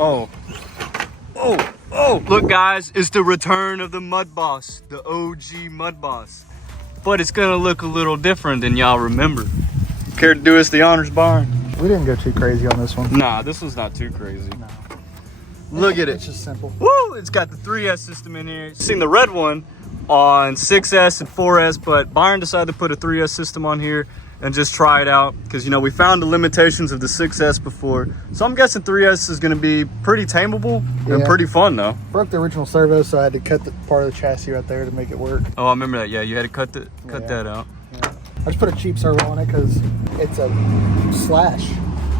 Oh. Oh. Oh. Look, guys, it's the return of the Mudboss, the OG Mudboss. But it's gonna look a little different than y'all remember. Care to do us the honors, Byron? We didn't go too crazy on this one. Nah, this one's not too crazy. No. Look at it. It's just simple. Woo! It's got the 3S system in here. Seen the red one on 6S and 4S, but Byron decided to put a 3S system on here and just try it out because, you know, we found the limitations of the 6S before. So I'm guessing 3S is going to be pretty tameable and pretty fun, though. Broke the original servo, so I had to cut the part of the chassis right there to make it work. Oh, I remember that. Yeah, you had to cut that out. Yeah. I just put a cheap servo on it because it's a slash.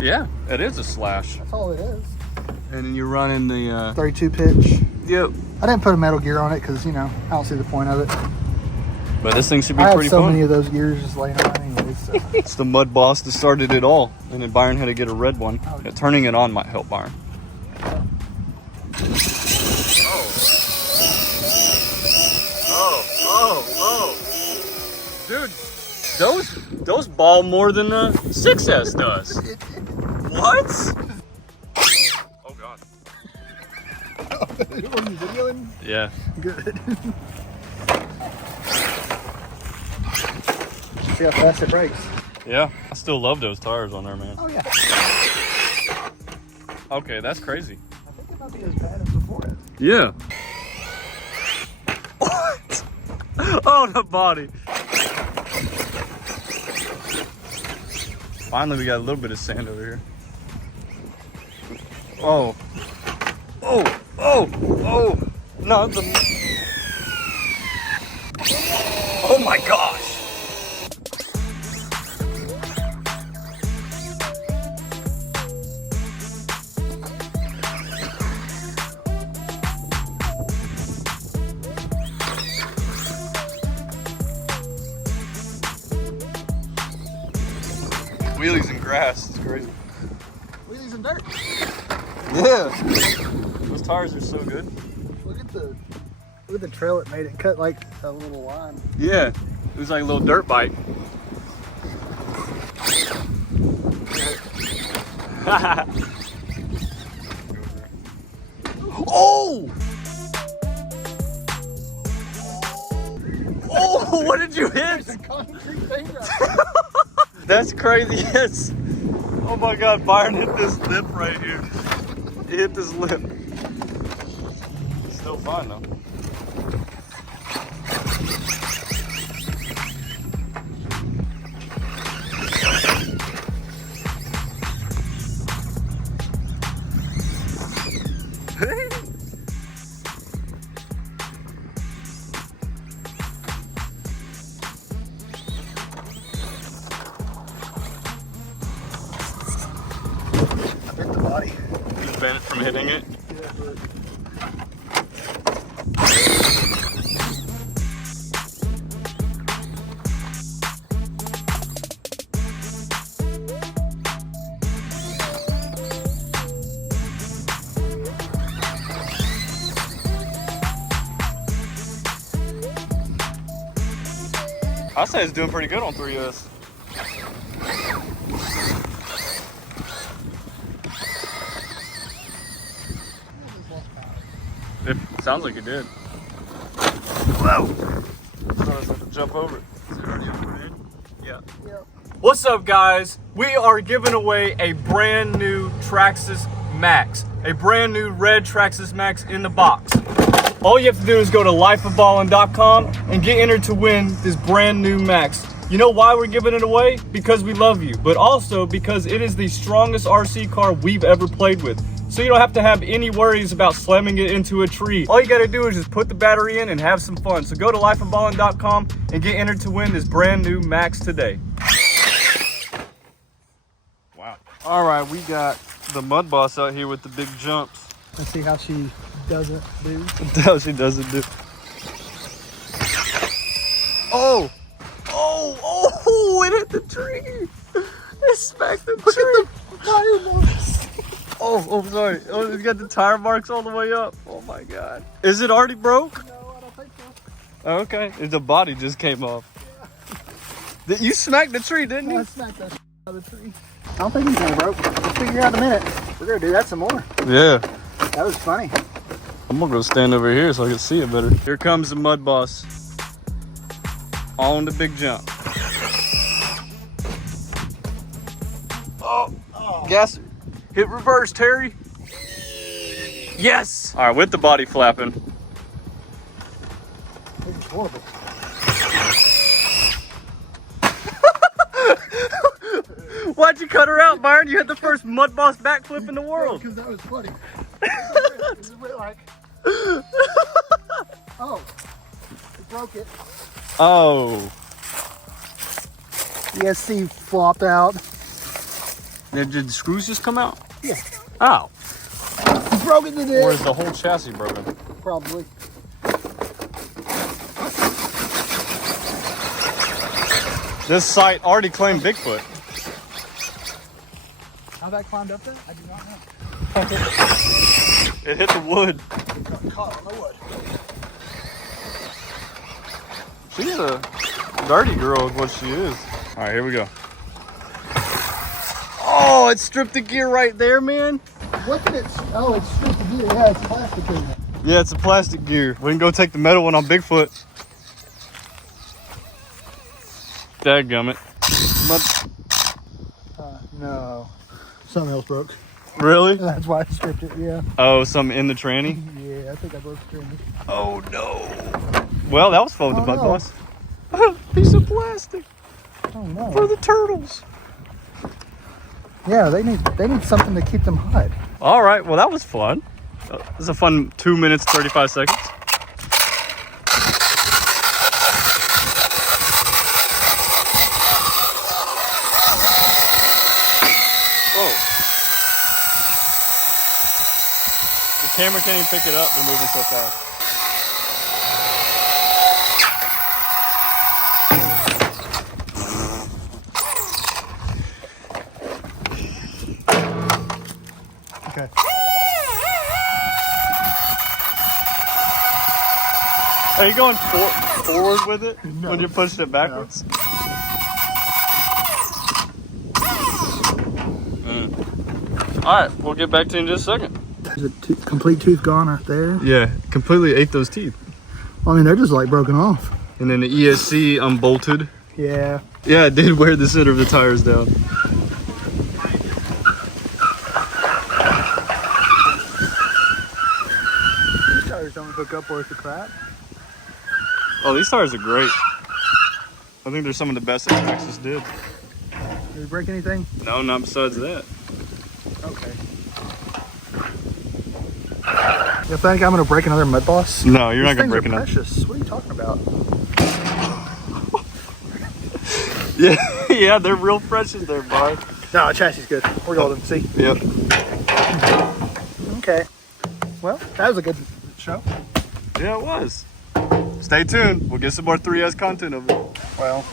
Yeah, it is a slash. That's all it is. And then you're running the 32 pitch. Yep. I didn't put a metal gear on it because, you know, I don't see the point of it. But this thing should be pretty pretty fun. I have so fun. many of those gears just laying around anyways. So. It's the Mudboss that started it all. And then Byron had to get a red one. Oh, Yeah, turning it on might help Byron. Oh. Dude, those ball more than the 6S does. What? Oh, God. Were you videoing? Yeah. Good. See how fast it brakes. Yeah. I still love those tires on there, man. Oh, yeah. Okay, that's crazy. I think it might be as bad as before it. Yeah. What? Oh, the body. Finally, we got a little bit of sand over here. Oh. Oh. Oh. Oh. No, it's a... Oh my gosh. Wheelies in grass, it's crazy. Wheelies in dirt. Yeah. Those tires are so good. Look at the trail it made. It cut like a little line. Yeah, it was like a little dirt bike. Oh! Oh, what did you hit? It's a concrete thing right That's crazy, yes. Oh my God, Byron hit this lip right here. He hit this lip. It's still fine though. hit the body. Just bent it from hitting it. Yeah, but... I say it's doing pretty good on 3S. It sounds like it did. Whoa! So I just have to jump over it. Is it already overhead? Yeah. Yep. What's up, guys? We are giving away a brand new Traxxas Max. A brand new red Traxxas Max in the box. All you have to do is go to lifeofballin.com and get entered to win this brand new Max. You know why we're giving it away? Because we love you, but also because it is the strongest RC car we've ever played with. So you don't have to have any worries about slamming it into a tree. All you gotta do is just put the battery in and have some fun. So go to lifeofballin.com and get entered to win this brand new Max today. Wow. All right, we got the Mudboss out here with the big jumps. Let's see how she doesn't do. How she doesn't do. Oh! Oh! It hit the tree! It smacked the tree! Look at the tire marks. Oh, sorry. Oh, it's got the tire marks all the way up. Oh my God. Is it already broke? No, I don't think so. Oh, okay. The body just came off. Yeah. You smacked the tree, didn't you? I smacked that The tree. I don't think he's gonna broke. We'll figure out in a minute. We're gonna do that some more. Yeah. That was funny. I'm gonna go stand over here so I can see it better. Here comes the Mudboss. On the big jump. Oh, gas. Hit reverse, Terry. Yes. All right, with the body flapping. This is horrible. Why'd you cut her out, Byron? You had the first Mudboss backflip in the world. Because that was funny. It went like, oh, it broke it. Oh. The SC flopped out. Did the screws just come out? Yeah. Oh. He broke it today. Or is the whole chassis broken? Probably. This site already claimed Bigfoot. How that climbed up there? I do not know. It hit the wood. Got caught on the wood. She's a dirty girl is what she is. All right, here we go. Oh, it stripped the gear right there, man. What did it? Oh, it's stripped the gear. Yeah, it's plastic in it. Yeah, it's a plastic gear. We can go take the metal one on Bigfoot. Dadgummit. No. Something else broke. Really? That's why I stripped it, yeah. Oh, something in the tranny? Yeah, I think I broke the tranny. Oh, no. Well, that was fun with the Oh, no. Mudboss. Piece of plastic Oh no. for the turtles. Yeah, they need something to keep them hot. All right, well, that was fun. It was a fun 2 minutes, 35 seconds. Whoa. The camera can't even pick it up. They're moving so fast. Okay. Are you going forward with it No. when you pushed it backwards? All right, we'll get back to you in just a second. Is a complete tooth gone right there? Yeah, completely ate those teeth. I mean, they're just like broken off. And then the ESC unbolted. Yeah. Yeah, it did wear the center of the tires down. These tires don't hook up worth the crap. Oh, these tires are great. I think they're some of the best that Traxxas did. Did we break anything? No, not besides that. Okay. You think I'm gonna break another Mudboss? No, you're These not gonna break things are another. precious. What are you talking about? Yeah, yeah, they're real fresh in there, bud. No, the chassis is good. We're golden. See? Yep. Okay. Well, that was a good show. Yeah, it was. Stay tuned. We'll get some more 3S content of it. Well,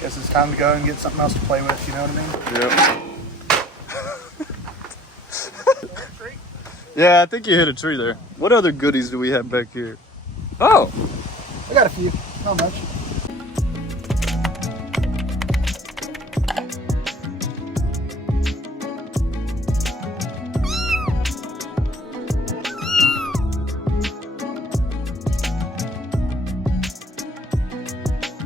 guess it's time to go and get something else to play with. You know what I mean? Yep. Yeah, I think you hit a tree there. What other goodies do we have back here? Oh, I got a few. Not much.